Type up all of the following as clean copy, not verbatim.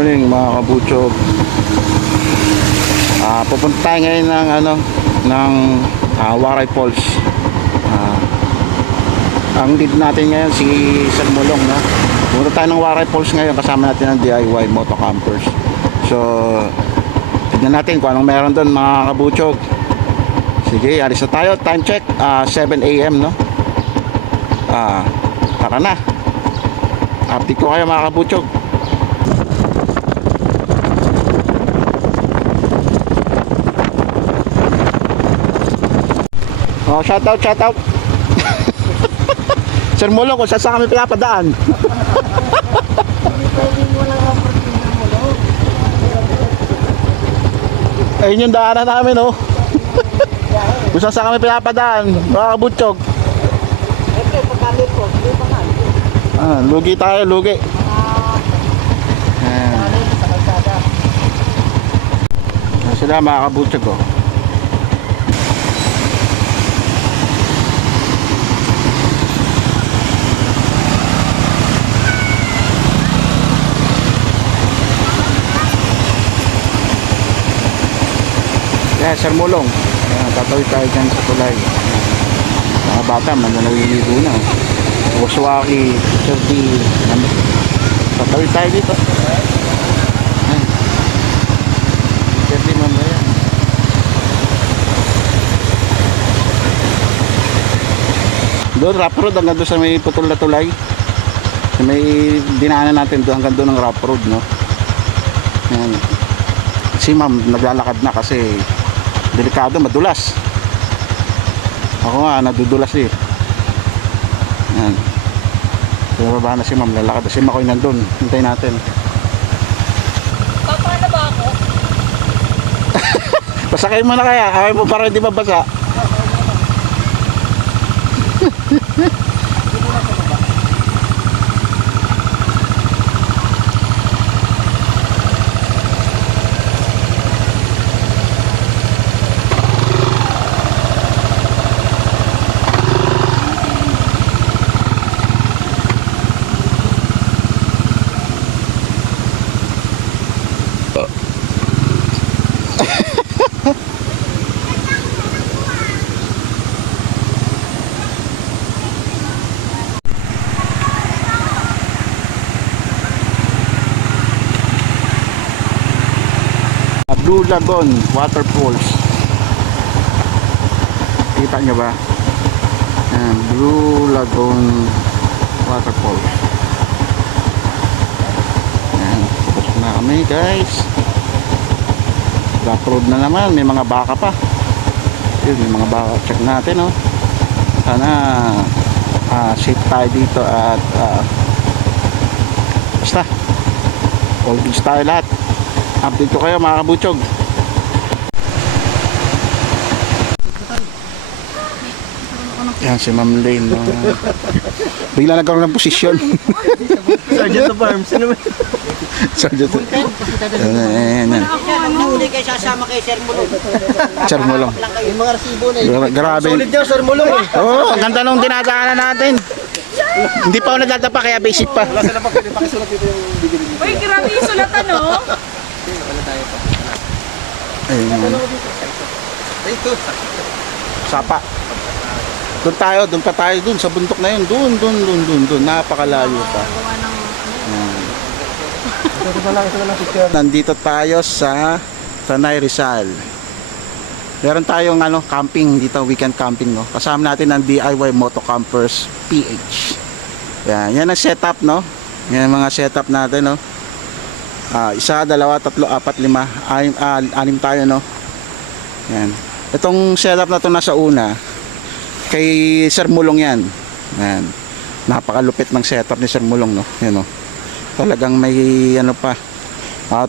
morning mga kabutsog. Pupunta tayo ngayon ng Waray Falls. Ang lead natin ngayon si Sir Mulong, no? Pupunta tayo ng Waray Falls ngayon, kasama natin ang DIY Moto Campers. So tignan natin kung anong meron doon mga kabutsog. Sige, alis na tayo. Time check 7 AM, no? Tara na. Update ko kayo mga kabutsog. Shout out. Sir Mulong, kung saan kami pinapadaan. Ayun yung daanan namin, oh. Kung saan kami pinapadaan, mga kabutsog. Lugi tayo, lugi. Sila mga kabutsog, oh. Yeah, Sir Mulong, tatawid tayo dyan sa tulay. Mga bata, mananawiligo na. Waswaki, Serdi, tatawid tayo dito. Serdi, mamaya. Doon, rough road, hanggang doon sa may putol na tulay. Sa may dinaanan natin doon, hanggang doon ng rough road, no? Yan. Si ma'am, naglalakad na kasi delikado, madulas. Ako nga, nadudulas eh. Yan. Bumaba na si ma'am, lalakad. Si Makoy nandun, hintay natin. Paano ba ako? Pasakay mo na kaya, ayaw mo para hindi mabasa. Blue Lagoon Waterfalls. Kita nyo ba? Ayan, Blue Lagoon Waterfalls. Ayan, tapos na kami guys. Rough road na naman, may mga baka pa. Yun, may mga baka. Check natin, oh. Sana safe tayo dito at basta all goods tayo lahat. Update ko kayo mga kabutsog. Yan si Ma'am Lane, no? Bigla nagkaroon ng posisyon. Sergeant of Arms. Sergeant of Arms. Nahuli kayo sasama kay Sir Mulong. Sir Mulong. Yung mga resibo na yun. Grabe. Solid niya, Sir Mulong eh. Oo, ang ganda nung dinadaanan natin. Hindi pa ako nagdadapa kaya basic pa. Wala sila pa pwede pakisulat dito yung bibili niyo. Uy, grabe yung sulatan, no? Wala tayo pa. Ayun. Ito. Sapa. Doon tayo, doon pa tayo, doon sa bundok na yun. Doon. Napakalayo pa. Nandito tayo sa Tanay Rizal. Meron tayong camping dito, weekend camping, no. Kasama natin ang DIY Moto Campers PH. Yan ang setup, no. Yan ang mga setup natin, no. Isa, dalawa, tatlo, apat, lima, anim tayo, no. Yan. Itong setup na to nasa una kay Sir Mulong yan. Yan. Napakalupit ng setup ni Sir Mulong, no. Yan, no. Talagang may pa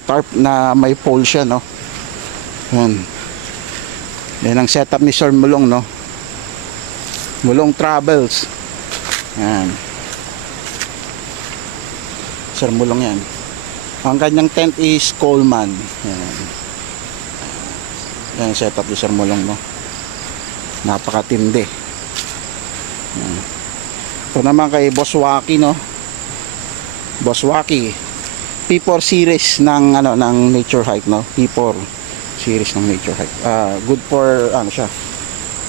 tarp na may pole siya, no. Yan. Yan ang setup ni Sir Mulong, no. Mulong Travels. Yan. Sir Mulong yan. Ang kanyang tent is Coleman. Yan. Yan ang setup ni Sir Mulong, no. Napakatindi. Yan. Ito naman kay Boss Waki, no. Boss Waki P4 series ng ano ng Nature Hike, no? P4 series ng Nature Hike. Good for ano siya.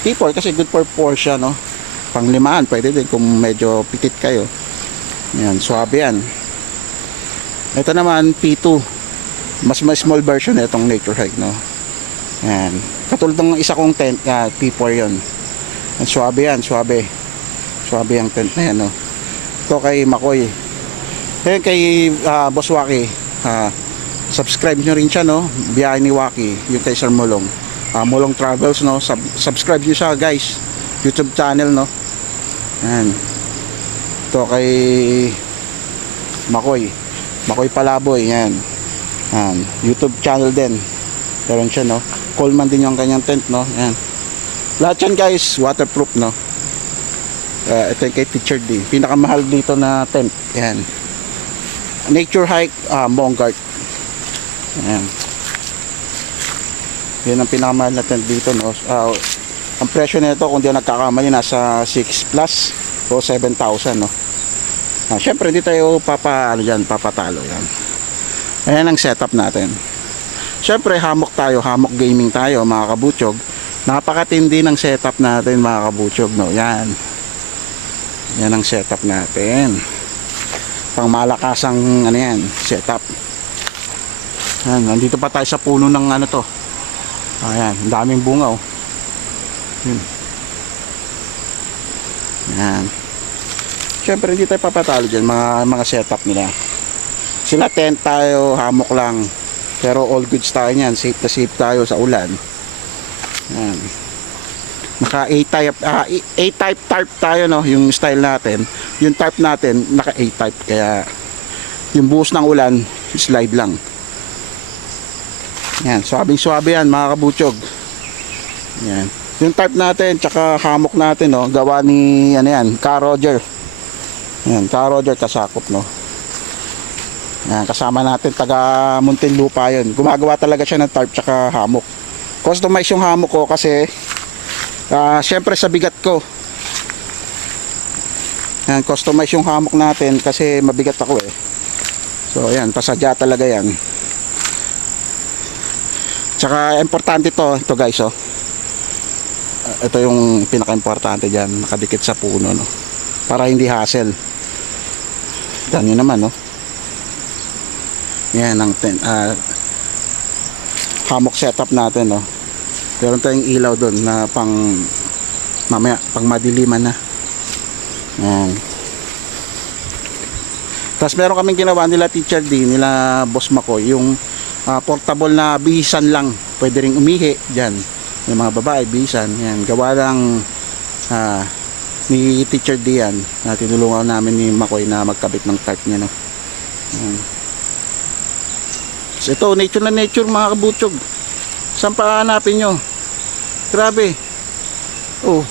P4 kasi good for 4 siya, no? Panglimaan pwede din kung medyo pitit kayo. Yan, suabe yan. Ito naman P2. Mas small version itong Nature Hike, no? Yan. Katulad ng isa kong tent, P4 yon. Yan, suabe yan, suabe. Suabe ang tent na yan, no? Ito kay Makoy. Ngayon kay Boss Waki, subscribe nyo rin siya, no? Biyahe ni Waki, yung kay Sir Mulong. Mulong Travels, no? Subscribe nyo siya, guys. YouTube channel, no? Yan. Ito kay Makoy. Makoy Palaboy, yan. Yan. YouTube channel din. Meron siya, no? Coleman din yung kanyang tent, no? Yan. Lahat yan, guys, waterproof, no? Ito yung kay Teacher D. Pinakamahal dito na tent. Yan. Nature Hike, Mongart. Ayan. Yan ang pinakamahal na tent dito, no? Ang presyo nito kung di ako nagkakamali nasa 6 plus o 7,000, no? Syempre hindi tayo papatalo yan. Ayan ang setup natin. Syempre hammock tayo, hammock gaming tayo, mga kabutyog. Napakatindi ng setup natin, mga kabutyog, no? Yan. Yan ang setup natin. Pang malakasang ano yan, setup. Yan, nandito pa tayo sa puno ng ano to. Ayan, ang daming bunga, oh. Yun. Yan. Siyempre hindi tayo papatalo dyan, mga setup nila. Sila tent tayo, hammock lang. Pero all goods tayo niyan, safe na safe tayo sa ulan. Yan. Naka A-type tarp tayo, no, yung style natin. Yung tarp natin naka A-type, kaya yung buhos ng ulan slide lang. Yan, suwabing-suwabe yan, mga kabutyog. Yan. Yung tarp natin tsaka hammock natin, no, gawa ni ano yan, Ka Roger. Yan, Ka Roger kasakop, no. Yan, kasama natin taga Muntinlupa yun. Gumagawa talaga siya ng tarp tsaka hammock. Customize yung hammock ko kasi syempre sa bigat ko. Yan, customize yung hammock natin kasi mabigat ako eh. So ayan, pasadya talaga yan. Tsaka importante ito guys, oh. Ito yung pinaka-importante diyan, nakadikit sa puno, no. Para hindi hassle. Yan naman, no. Yan ang hammock setup natin, no. Meron tayong ilaw doon na pang mamaya, pang madiliman na. Yan. Tapos meron kaming ginawa nila Teacher D, nila Boss Makoy, yung portable na bihisan lang. Pwede ring umihi dyan. Yung mga babae, bihisan. Yan. Gawa lang ni Teacher D yan. Tinulungan namin ni Makoy na magkabit ng tarp niya, no. Yan. So, ito, nature na nature, mga kabutyog. Saan pa hanapin nyo? Grabe. Oh.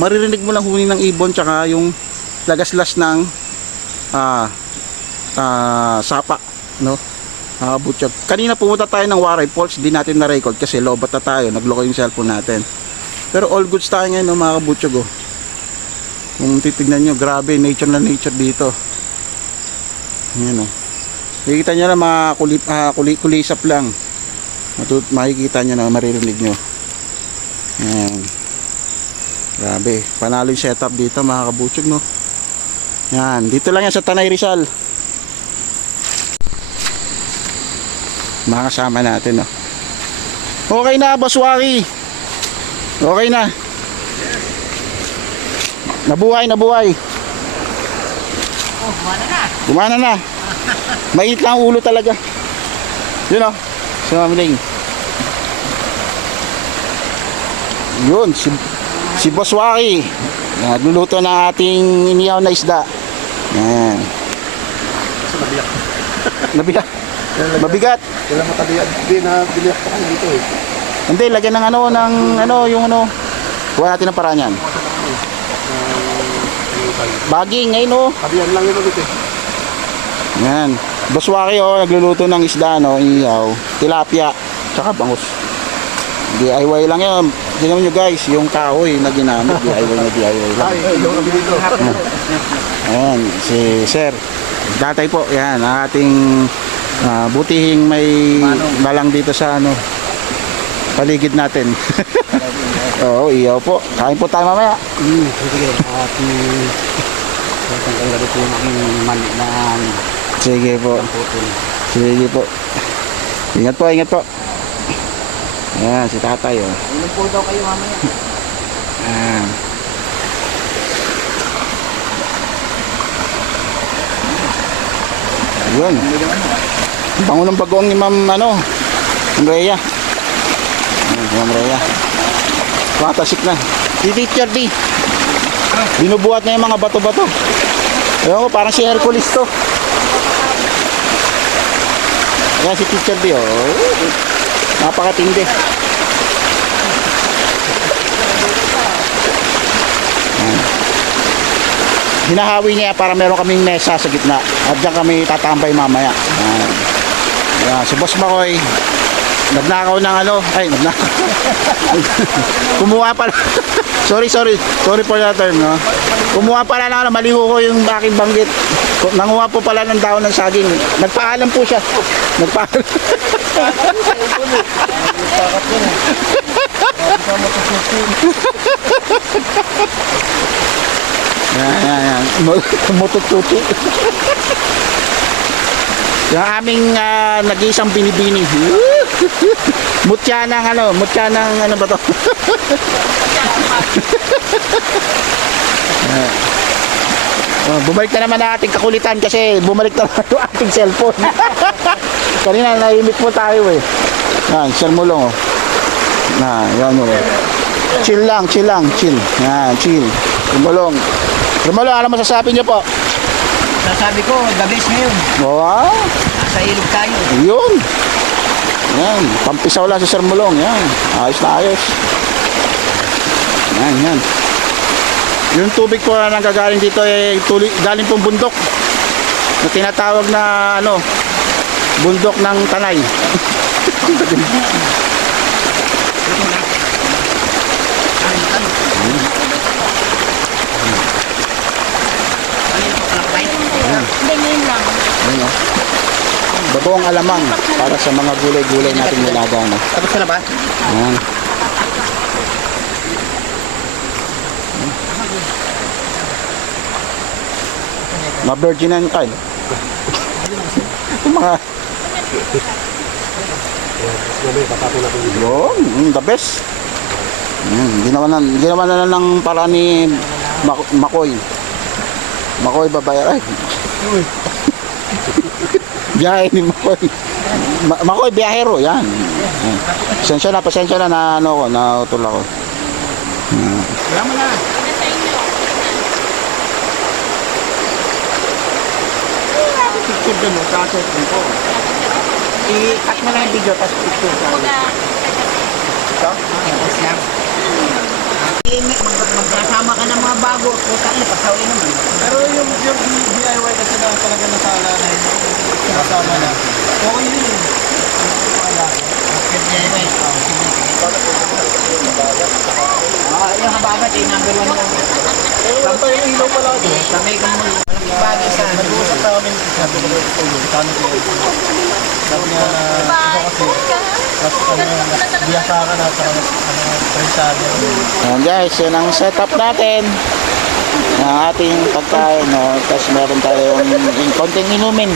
Maririnig mo lang huni ng ibon tsaka yung lagaslas ng sapa, no? Butchog. Kanina pumunta tayo ng Waray Falls, di natin na-record kasi lobat na tayo, nagloko yung cellphone natin. Pero all goods tayo ngayon, no, mga kabutchog, oh. Kung titignan nyo, grabe, nature na nature dito. Ayan, oh. Makikita nyo na mga kulisap lang. Makikita nyo na, maririnig nyo. Ayan. Grabe, panalo yung setup dito, mga kabutchog, no. Yan, dito lang yan sa Tanay Rizal. Mga kasama natin, no. Okay na, Boss Waki. Okay na. Nabuhay. Oh, wala na. Gumana na. Mait lang ulo talaga. Yun, oh. Sumamiling. Yun, si Boss Waki. Nagluluto ng ating inihaw na isda. Yan. Nabiyak. Mabigat. Kailan matabihan? Hindi na biliyak pa kami dito eh. Hindi, lagyan ng yung Huwag natin ang paraan yan. Baging, ngayon, oh. Tabihan lang yun ulit eh. Yan. Boss Waki, oh, nagluluto ng isda, no, inihaw. Tilapia, tsaka bangus. DIY lang yan. Tingnan nyo guys, yung kahoy na ginamit, DIY lang. Ay, ilo kami dito. Ayan, si Sir. Tatay po, yan, ang ating butihing may balang dito sa ano, paligid natin. Oo, iyaw po. Kain po tayo mamaya. Sige. At tanggal ko yung aking mali na Sige po. putol. Sige po. Ingat po, ingat po. Ayan, si tatay, oh. Inom po daw kayo mamaya. Ayan. Ayun. Bango ng bagoong ni Ma'am, ano, Rhea. Ayan, si Ma'am Rhea. Patasik na. Si Teacher D. Binubuhat niya yung mga bato-bato. Ayun ko, parang si Hercules to. Ayan si Teacher D, oh. Napakatindi. Ayan. Hinahawi niya para meron kaming mesa sa gitna. At diyan kami tatambay mamaya. Ayan. Ayan, si Boss Makoy. Nagnakaw ng ano. Ay, nagnakaw. Kumuha pala. Sorry for that term, no? Kumuha pala na, maliho ko yung aking banggit. Nanguha po pala ng daon ng saging. Nagpaalam po siya. Nagpaalam. Yan. Mutututi. Yung aming nag-iisang binibini. Mutya ng ano ba to? Bumalik na naman ang ating kakulitan kasi bumalik na naman yung ating cellphone. Kanina nahimik po tayo eh. Yan, Sir Mulong, oh. Yan mo. Chill lang. Yan, chill. Rumulong, ano masasabi niyo po? Sasabi ko, the best ngayon. Wow. Nasa ilog tayo. Yun. Yan, pampisaw lang si Sir Mulong. Yan, ayos na ayos. Yan. Yung tubig po na nanggagaling dito ay galing pong bundok na tinatawag na ano, bundok ng Tanay. Hindi, ngayon lang. Ayun, oh. Bagoong alamang para sa mga gulay-gulay natin nilaga. No? Tapos ka na ba? Ayan. Ma-virginan ka. Mga yun, the best. Ginawa na lang ng para ni Makoy. Makoy babayar. Ay. Biyahe ni Makoy. Makoy biyahero, yan. Pasensya na ano ko, nautol ako. Wala mo na. Picture doon mo, sa cellphone ko. I-cut mo lang yung video, tapos picture ka. Ito? Tapos lang. Magkasama ka ng mga bago, puta na, pasawi naman. Pero yung DIY kasi na talaga nasala na yun, sinasama na. Okay yun eh. Yung habagat ay number 1 mo. Santay yung ilaw pala doon. Samay ka mo. Bagay sa Nag-uusap namin, sabi ko na tulong, paano ko yun? Sabi niya na, ito kasi, biyasa ka na, presado. Ayan guys, yun ang setup natin ng ating pagkain, no? Tapos meron tayong konting inumin.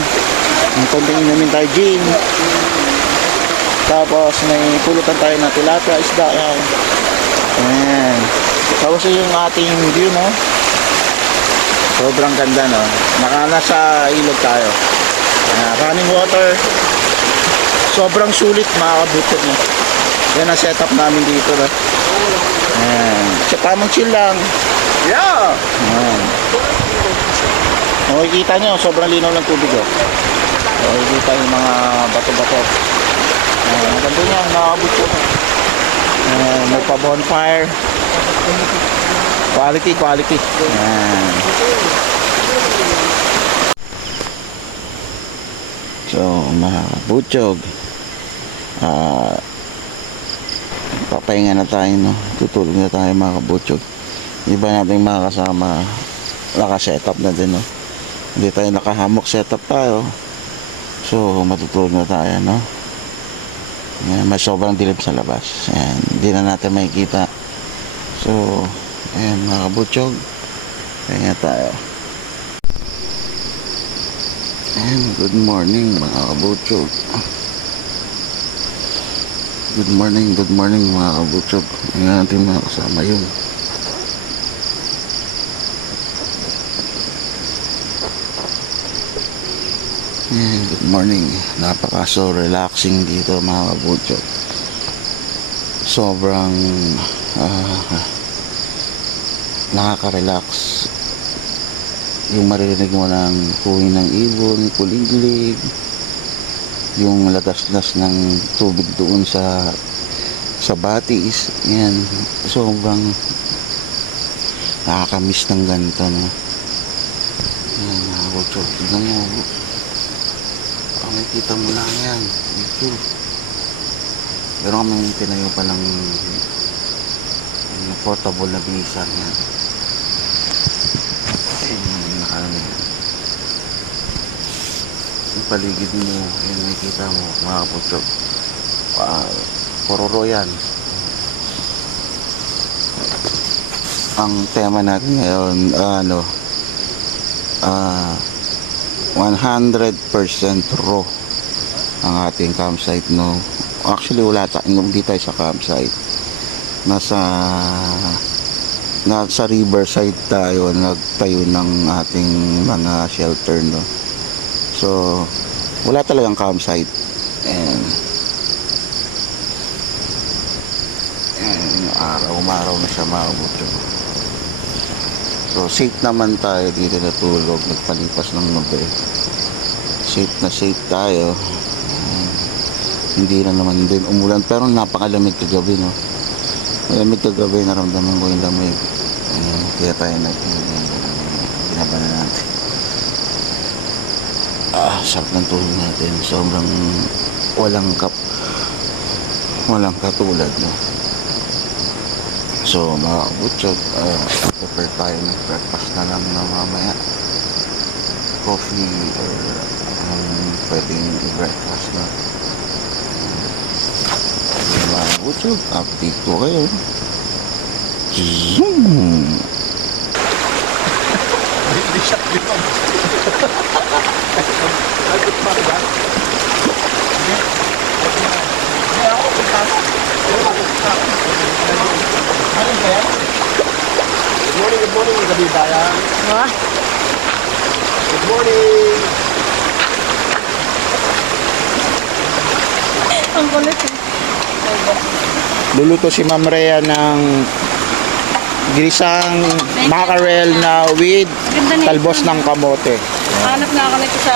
Tayo gin. Tapos may pulutan tayo na tilapia, isda. Ayan. Tapos yung ating view, no? Sobrang ganda, no? Nasa ilog tayo. Running water. Sobrang sulit, makakabutot, no? Yan ang setup namin dito, no? Ayan. So, tamang chill lang. Yeah! Ayan. Makikita nyo, sobrang linaw ng tubig, oh. Makikita yung mga bato-bato. Ayan. Maganda niya, nakakabutot. Ayan. May pa-bonfire. Quality. Ayan. So, mga kabutsyog, papahinga na tayo, no? Tutulog na tayo, mga kabutsyog. Iba natin mga kasama, naka-setup na din, no? Hindi tayo nakahammock setup tayo. So, matutulog na tayo, no? Yan, may sobrang dilim sa labas. Yan, hindi na natin makikita. So, ayan mga kabutsyog. Kaya tayo. Ayan, good morning mga kabutsyog. Good morning mga kabutsyog. Ayan natin mga kasama yun. Ayan, good morning. So relaxing dito mga kabutsyog. Sobrang nakaka-relax. Yung maririnig mo ng kuhin ng ibon, kuliglig, yung lagaslas ng tubig doon sa batis. Yan, sobrang nakakamiss ng ganito, no? Yan mga kabutsyog, tignan mo. Makikita mo lang yan, picture. Pero kami tinayo pa ng portable na bisa yan. Nakalamig. Yung paligid mo, yun makikita mo, mga kaputsyog. Kororo yan. Ang tema natin ngayon, 100% raw ang ating campsite, no? Actually wala tayong, hindi tayo sa campsite, nasa riverside tayo nagtayo ng ating mga shelter, no? So wala talagang campsite. And umaraw na siya mga kabutsyog. So safe naman tayo dito natulog, nagpalipas ng gabi. Safe tayo. Hindi na naman din umulan, pero napakalamig kagabi, no? Malamig kagabi, naramdaman ko yung lamig. Kaya tayo ginaba na natin. Sarap ng tulog natin. Sobrang walang katulad, no? So mga kabutsyog, prepare tayo ng breakfast na lang na mamaya. Coffee or pwedeng i-breakfast na. Mga kabutsyog, update ko kayo. Zoom! Good morning, gabi bayan. Ha? Good morning. Ang kulit eh. Luluto si Ma'am Rhea ng ginisang mackerel na with Ganda nito. talbos ng kamote. Hanap na ako nito sa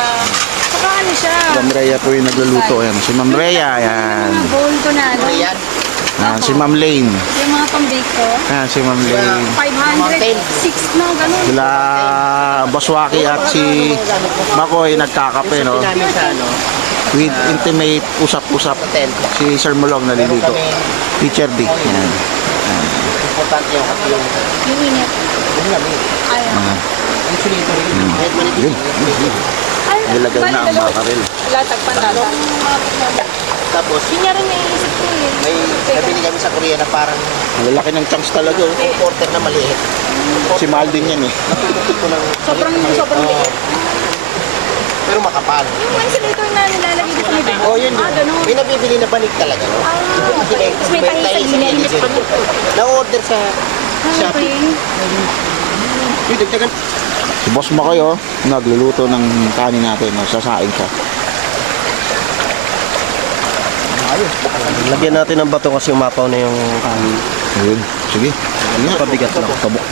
ano siya. Ma'am Rhea po yung nagluluto. Yan. Si Ma'am Rhea, yan. Yung mga bowl ko na, ano? Si Ma'am Lane. Yung mga pang-bake ko. Yan, si Ma'am Lane. 500, 6 na, ganun. Sila Boswaki at si Makoy nagkakape, no? Namin sa With intimate usap-usap. Si Sir Mulong nalilito. Teacher D. Yan. importante yung kasi Yung init. yung lamig. Ayun. Insulator yun. Kahit manipis. Yun. Ay, Nilagay na ang mackerel. Latag pa na. Tapos, Yun nga rin naiisip ko eh. may nabili kami sa Korea na parang Ang lalaki ng chunks talaga, oh. importer na maliit. Si mahal din yan, eh. Ito ng Sobrang liit. pero makapal. Yung insulator na nilalagay dito may bag. Oh, yun yun. Ganun. May nabibili na banig talaga. No? Kasi may, Tapos may tayo sa gilid. Na-order sa Shopee. Okay. Yung dagdagan. Si Boss Makoy, oh, nagluluto ng kanin natin, no? Sasaing ka. Lagyan natin ng bato kasi umapaw na yung Ayun. Sige. pabigat lang. Tabok.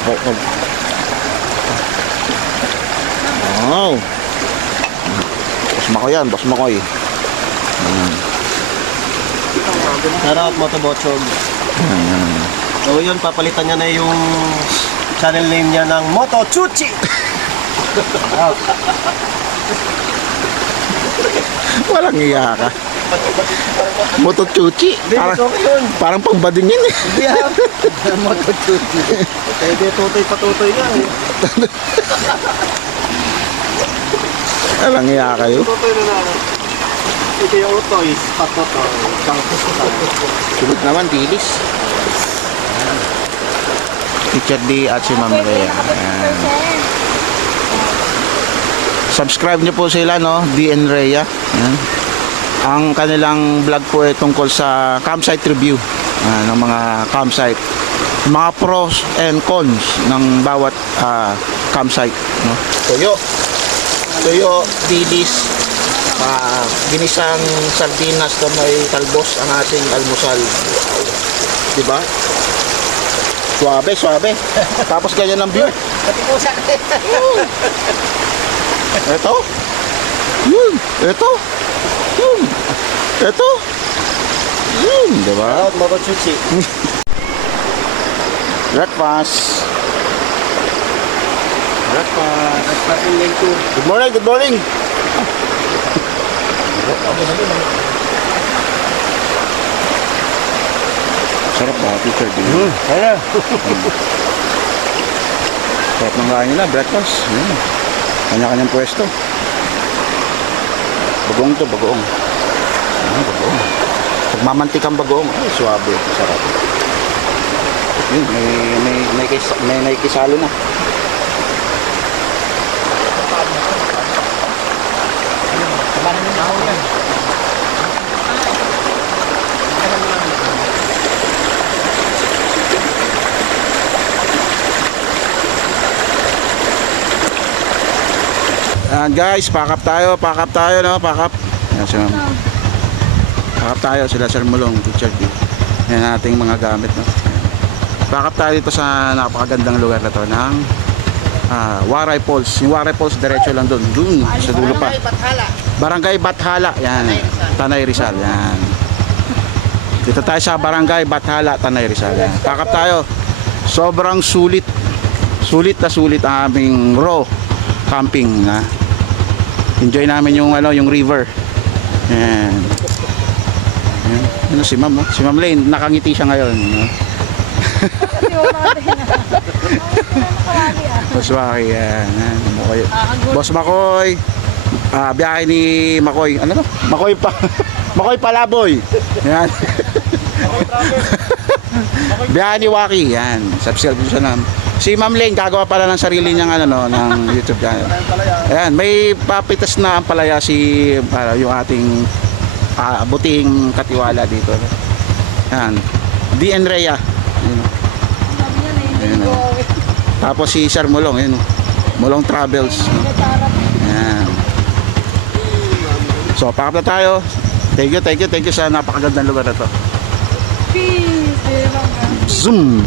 Wow. Boss Makoy yan, Boss Makoy. Shoutout mo to Bochog. So yun, papalitan niya na yung channel name niya ng Moto Chuchi. Walang iya ka. Motochuchi. Parang pangbading yan, eh. Yeah. Moto Chuchi. Kaya di tutoy patutoy nga eh. Alang iya kayo. Totoy na na. Ito yung utoy. Patotoy. Sunod naman, dilis. Teacher D at si Ma'am Rhea. Ayan. Subscribe niyo po sila, no? D and Rhea. Ayan. Ang kanilang vlog po ay tungkol sa campsite review ng mga campsite. Mga pros and cons ng bawat campsite, no? Tuyo, dilis, ginisang sardinas na may talbos ang ating almusal. Diba? Suabe. Tapos ganyan ang view. Katipusan. Ito. Yun. Ito. Yun. Ito. Yun. Diba? Out mo chuchi. Breakfast. Good morning, good morning. Sarap ba, teacher D? Kaya. Sarap ng kain nila, breakfast. Kanya-kanyang pwesto. Bagoong to, bagoong. Bagoong. Pagmamantikang bagoong, ay, suwabe. Sarap. Yun, may kisalo na. Guys, pack up tayo, no, pack up. Yan, so, pack up tayo, sila Sir Mulong, Teacher D. Yan ang ating mga gamit, no. Pack up tayo dito sa napakagandang lugar na to ng Waray Falls. Yung Waray Falls, diretso lang doon, sa dulo pa. Barangay Bathala, yan. Tanay Rizal, yan. Dito tayo sa Barangay Bathala, Tanay Rizal. Yan. Pack up tayo. Sobrang sulit. Sulit na sulit ang aming raw camping na. Enjoy namin yung yung river. Yan. Yan. Ano si Ma'am, oh? Si Ma'am Lane, nakangiti siya ngayon, no? Boss Makoy, yan. Boss Makoy. Biyahe ni Makoy. Ano to? Makoy pa. Makoy Palaboy. Yan. Biyahe ni Waki. Yan. Subscribe ko siya na. Si Ma'am Lane, gagawa pala ng sarili niyang ng YouTube channel. Ayan, may papitas na ang palaya si yung ating buting katiwala dito. Ayan. D and Rhea. Ayan, tapos si Sir Mulong, ayan, Mulong Travels. Ayan. So, pack up na tayo. Thank you sa napakagandang lugar na to. Peace. Zoom!